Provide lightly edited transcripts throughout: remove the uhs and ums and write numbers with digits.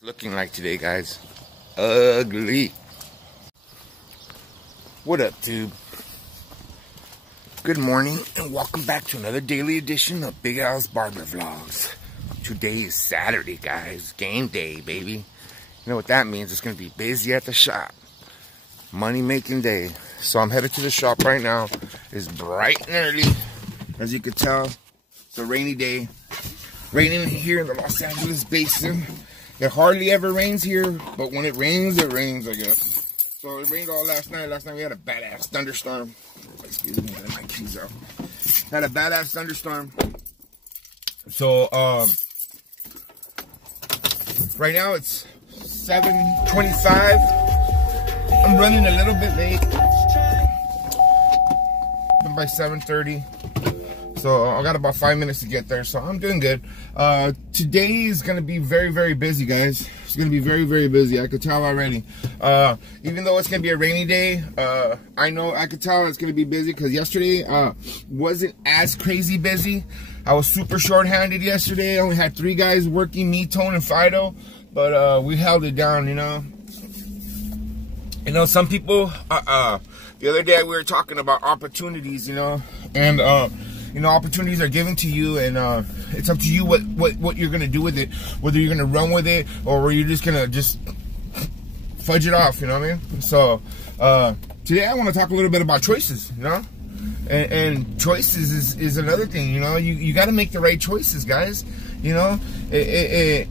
Looking like today, guys. Ugly. What up, tube? Good morning and welcome back to another daily edition of Big Al's Barber Vlogs. Today is Saturday, guys. Game day, baby. You know what that means? It's gonna be busy at the shop. Money making day. So I'm headed to the shop right now. It's bright and early. As you can tell, it's a rainy day. Raining here in the Los Angeles basin. It hardly ever rains here, but when it rains, I guess. So it rained all last night. Last night we had a badass thunderstorm. Excuse me, let my keys out. Had a badass thunderstorm. So, right now it's 7:25. I'm running a little bit late. Been by 7:30. So I got about 5 minutes to get there, so I'm doing good. Today is gonna be very, very busy, guys. It's gonna be very, very busy. I could tell already. Even though it's gonna be a rainy day, I could tell it's gonna be busy because yesterday wasn't as crazy busy. I was super short-handed yesterday. I only had 3 guys working, me, Tone, and Fido, but we held it down, you know. You know, some people. The other day we were talking about opportunities, you know, and you know, opportunities are given to you, and it's up to you what you're gonna do with it. Whether you're gonna run with it or you're just gonna fudge it off. You know what I mean? So today I want to talk a little bit about choices. You know, and choices is another thing. You know, you got to make the right choices, guys. You know, in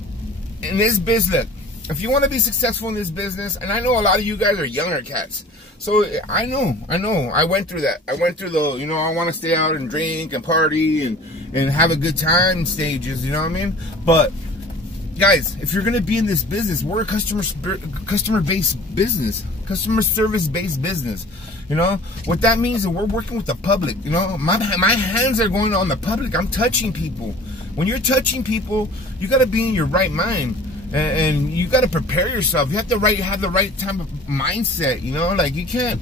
this business, if you want to be successful in this business, and I know a lot of you guys are younger cats. So I know. I went through that. I went through the, you know, I want to stay out and drink and party and have a good time stages, you know what I mean? But guys, if you're gonna be in this business, we're a customer-based business, customer service-based business. You know what that means? Is we're working with the public. You know, my hands are going on the public. I'm touching people. When you're touching people, you got to be in your right mind. And you got to prepare yourself. You have to have the right type of mindset, you know? Like, you can't,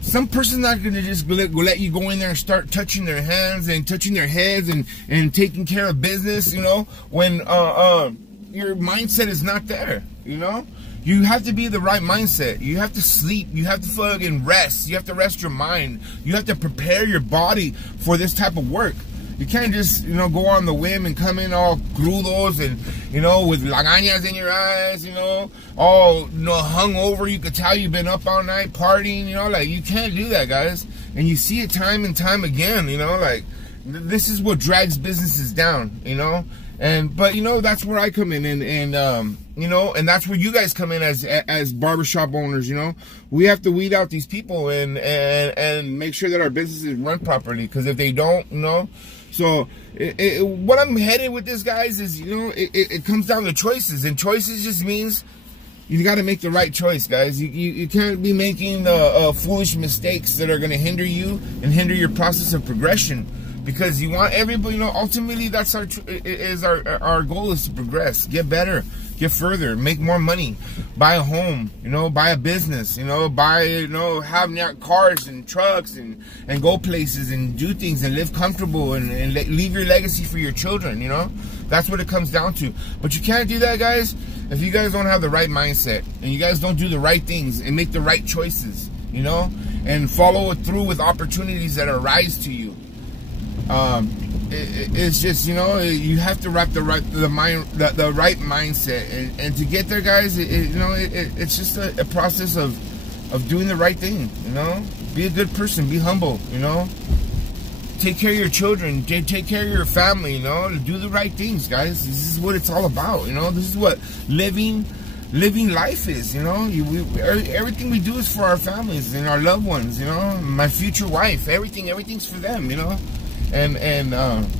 some person's not going to just let you go in there and start touching their hands and touching their heads and taking care of business, you know, when your mindset is not there, you know? You have to be the right mindset. You have to sleep. You have to fucking rest. You have to rest your mind. You have to prepare your body for this type of work. You can't just, you know, go on the whim and come in all crudos and, you know, with lagañas in your eyes, you know, all, you know, hungover. You could tell you've been up all night partying, you know, like, you can't do that, guys. And you see it time and time again, you know, like, this is what drags businesses down, you know. But, you know, that's where I come in and you know, and that's where you guys come in as barbershop owners, you know. We have to weed out these people and make sure that our businesses run properly, because if they don't, you know. So what I'm headed with this, guys, is, you know, it comes down to choices, and choices just means you got to make the right choice, guys. You can't be making foolish mistakes that are going to hinder you and hinder your process of progression, because you want everybody, you know, ultimately that's our goal is to progress, get better, get further, make more money, buy a home, you know, buy a business, you know, have cars and trucks and go places and do things and live comfortable and leave your legacy for your children, you know. That's what it comes down to. But you can't do that, guys, if you guys don't have the right mindset and you guys don't do the right things and make the right choices, you know, and follow it through with opportunities that arise to you. It's just, you know, you have to wrap the right mindset, and to get there, guys, you know, it's just a process of doing the right thing, you know. Be a good person, be humble, you know. Take care of your children, take care of your family, you know. Do the right things, guys. This is what it's all about, you know. This is what living life is, you know. Everything we do is for our families and our loved ones, you know. My future wife, everything's for them, you know. And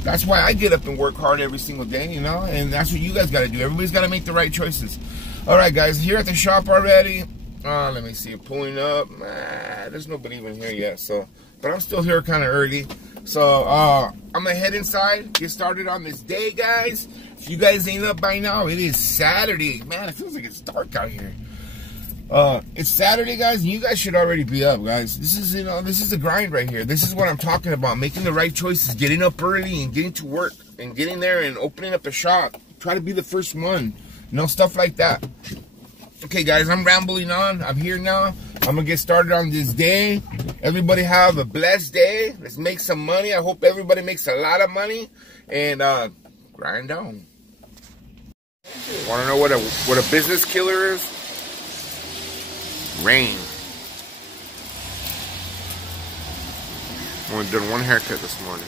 that's why I get up and work hard every single day, you know, and that's what you guys got to do. Everybody's got to make the right choices. All right, guys, here at the shop already. Let me see, pulling up. There's nobody even here yet, so, but I'm still here kind of early. So I'm gonna head inside, get started on this day, guys. If you guys ain't up by now, it is Saturday. Man, it feels like it's dark out here. It's Saturday, guys, and you guys should already be up, guys. This is, you know, this is the grind right here. This is what I'm talking about, making the right choices, getting up early and getting to work and getting there and opening up a shop. Try to be the first one. You know, stuff like that. Okay, guys, I'm rambling on. I'm here now. I'm going to get started on this day. Everybody have a blessed day. Let's make some money. I hope everybody makes a lot of money. And grind on. Want to know what a business killer is? Rain. Only done one haircut this morning.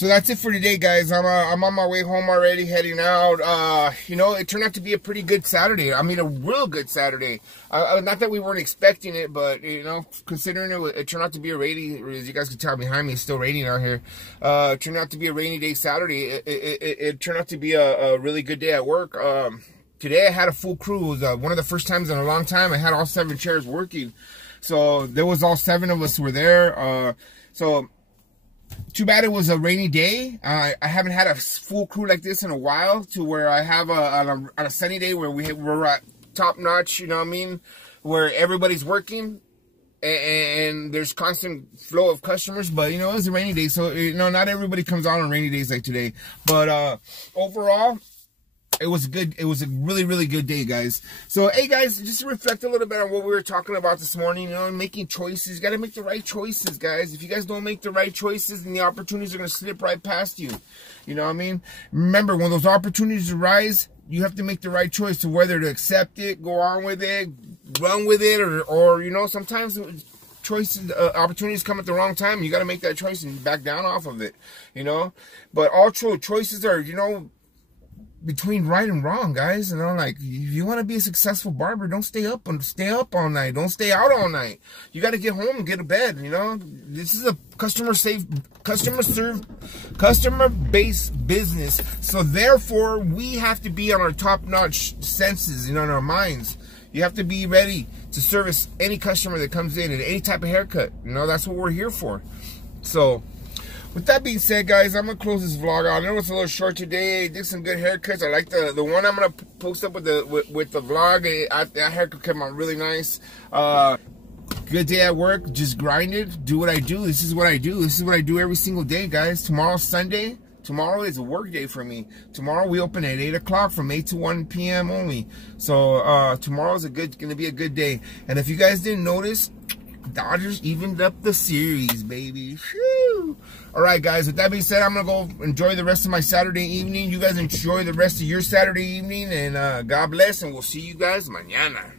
So that's it for today, guys. I'm on my way home already, heading out. You know, it turned out to be a pretty good Saturday. I mean, a real good Saturday. Not that we weren't expecting it, but, you know, considering it turned out to be a rainy, as you guys can tell behind me, it's still raining out here. It turned out to be a rainy day Saturday. It turned out to be a really good day at work. Today I had a full crew. It was one of the first times in a long time I had all 7 chairs working. So there was all 7 of us were there. So too bad it was a rainy day. I haven't had a full crew like this in a while, to where I have on a sunny day where we're at top notch, you know what I mean, where everybody's working and there's constant flow of customers. But, you know, it was a rainy day, so, you know, not everybody comes on rainy days like today. But overall, it was good. It was a really, really good day, guys. So, hey, guys, just to reflect a little bit on what we were talking about this morning, you know, making choices. You got to make the right choices, guys. If you guys don't make the right choices, then the opportunities are going to slip right past you. You know what I mean? Remember, when those opportunities arise, you have to make the right choice to whether to accept it, go on with it, run with it, or you know, sometimes choices, opportunities come at the wrong time. You got to make that choice and back down off of it, you know. But all true choices are, you know, between right and wrong, guys. You know, like, if you want to be a successful barber, don't stay up all night. Don't stay out all night. You got to get home and get to bed. You know, this is a customer-based business. So therefore, we have to be on our top-notch senses, you know, in our minds. You have to be ready to service any customer that comes in and any type of haircut. You know, that's what we're here for. So, with that being said, guys, I'm going to close this vlog out. I know it's a little short today. I did some good haircuts. I like the one I'm going to post up with the vlog. That haircut came out really nice. Good day at work. Just grind it. Do what I do. This is what I do. This is what I do every single day, guys. Tomorrow's Sunday. Tomorrow is a work day for me. Tomorrow we open at 8 o'clock from 8 to 1 p.m. only. So tomorrow's going to be a good day. And if you guys didn't notice, Dodgers evened up the series, baby. Whew. All right, guys, with that being said, I'm going to go enjoy the rest of my Saturday evening. You guys enjoy the rest of your Saturday evening, and God bless, and we'll see you guys mañana.